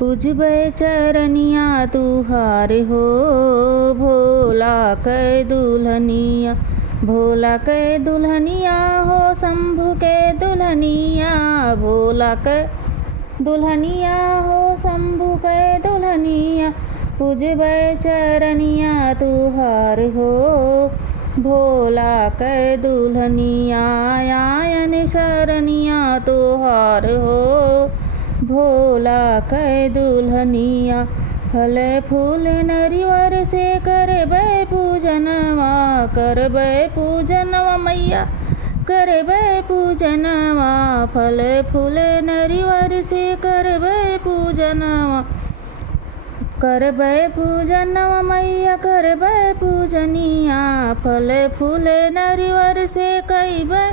पूजबे चरनिया तुहार हो भोला कै दुल्हनिया। भोला कै दुल्हनिया हो शंभू के दुल्हनिया। भोला कै दुल्हनिया हो शंभू के दुल्हनिया। पूजबे चरनिया तुहार हो भोला कै दुल्हनिया। आयन शरनिया तुहार हो भोला कै दुल्हनिया। फल फूल नरिवर से करबै पूजनवा। करबै पूजनवा मैया करबै पूजनवा। फल फूल नरिवर से करबै पूजनवा। करबै पूजनवा मैया करबै पूजनिया। फल फूल नरिवर से करबै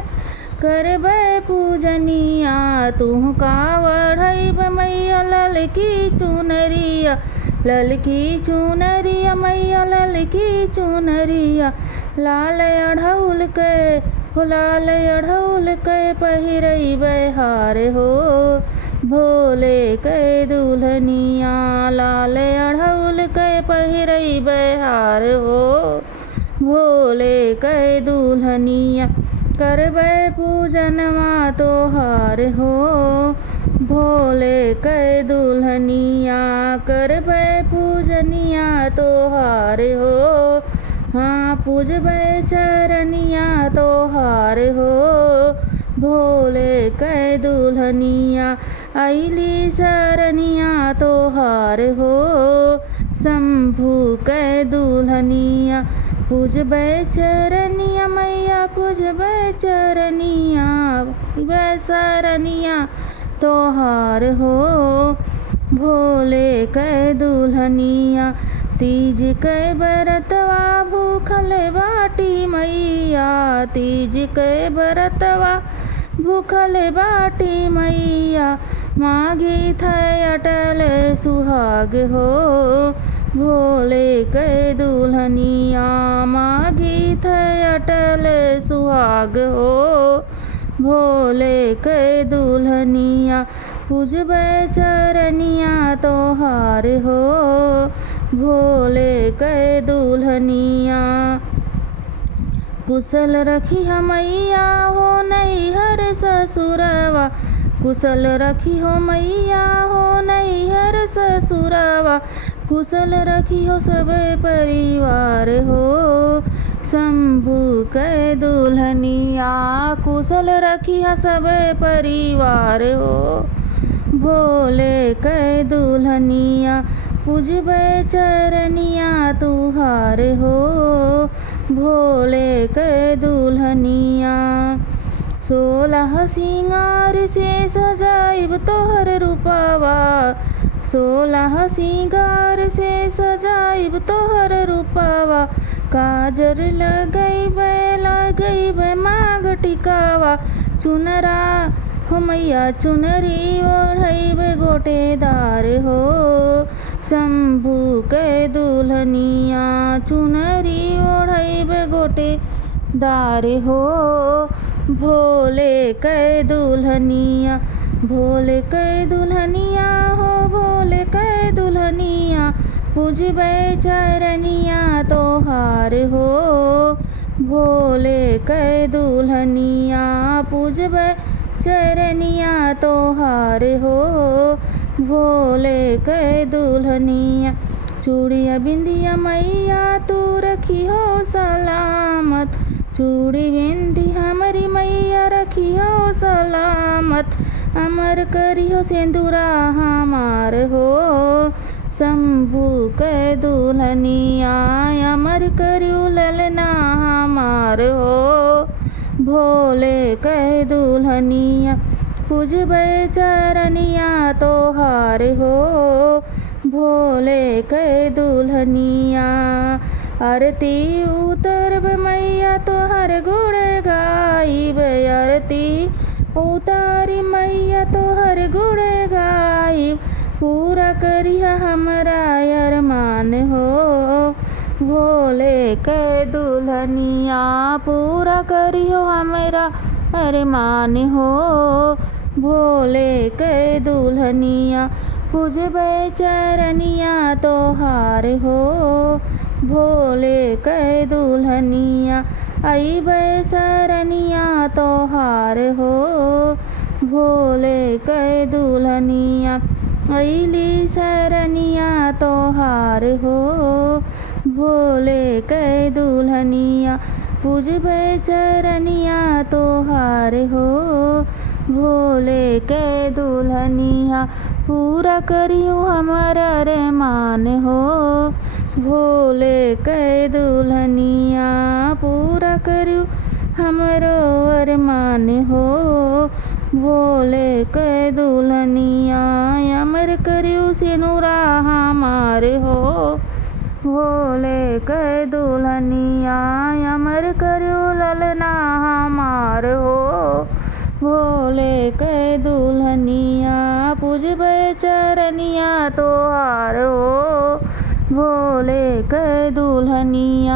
पूजनिया। तुह का वढ़ैब मैया ललकी चुनरिया। ललकी चुनरिया मैया ललकी चुनरिया। लाल अढ़ौल के हो लाल अढ़ौल के पहिरैबै हार हो भोले कै दुल्हनिया। लाल अढ़ौल के पहिरैबै हार हो भोले कै दुल्हनिया। करबै पूजनवा तोहार हो भोले कै दुल्हनिया। करबै पूजनिया तोहार हो हाँ पूजबै चरनिया तोहार हो भोले कै दुल्हनिया। अइली शरनिया तोहार हो शंभू कै दुल्हनिया। पूजबै चरनिया मैया पूजबै चरनिया। पूजबै शरनिया तोहार हो भोले कै दुल्हनिया। तीज कै बरतवा भूखल बाटी मैया। तीज कै बरतवा भूखल बाटी मैया। मांगी थै अटल सुहाग हो भोले कै दुल्हनिया। मांगी थै अटल सुहाग हो भोले कै दुल्हनिया। पूजबै चरनिया तोहार हो भोले कै दुल्हनिया। कुशल रखी मैया हो नैहर ससुरवा। कुशल रखी हो मैया हो नैहर ससुरवा। कुशल रखी हो सब परिवार हो शंभू कै दुल्हनिया। कुशल रखी हो सब परिवार हो भोले कै दुल्हनिया। पूजबै चरनिया तुहार हो भोले कै दुल्हनिया। 16 सिंगार से सजाइब तोहर रूपवा। 16 सिंगार से सजाइब तोहर रूपवा। काजर लगैबै मांग टिकावा। चुनरा हो मैया चुनरी ओढ़ैबै गोटेदार हो शंभू कै दुल्हनिया। चुनरी ओढ़ैबै गोटेदार हो भोले कै दुल्हनिया। भोले कै दुल्हनिया हो भोले कै दुल्हनिया। पूजबै चरनिया तोहार हो भोले कै दुल्हनिया। पूजबै चरनिया तोहार हो भोले कै दुल्हनिया। चूड़िया बिंदिया मैया तू रखी हो सलामत। चूड़ी बिंदी हमारी मैया रखी हो सलामत। अमर करी हो सिंदूरा हमार हो शंभू कै दुल्हनिया। अमर करी ललना हमार हो भोले कै दुल्हनिया। पूजबै चरनिया तोहार हो भोले कै दुल्हनिया। आरती उतरब मैया तोहर गुण गाइब। आरती उतारी मैया तोहर गुण गाइब। पूरा करिया हमरा अरमान हो भोले कै दुल्हनिया। पूरा करियो हमरा अरमान हो भोले कै दुल्हनिया। पूजबे चरनिया तोहार हो भोले कै दुल्हनिया अइबे सरनिया तोहार हो भोले कै दुल्हनिया अइली सरनिया तोहार हो भोले कै दुल्हनिया पूजबे चरनिया तोहार हो भोले कै दुल्हनिया पूरा करियो हमर अरमान हो भोले कै दुल्हनिया पूरा करियो हमरो अरमान हो भोले कै दुल्हनिया अमर करियो सिनुरा हमार हो भोले कै दुल्हनिया अमर करियो ललना हमार हो भोले कै दुल्हनिया पूजबे चरनिया तोहार हो भोले कै दुल्हनिया।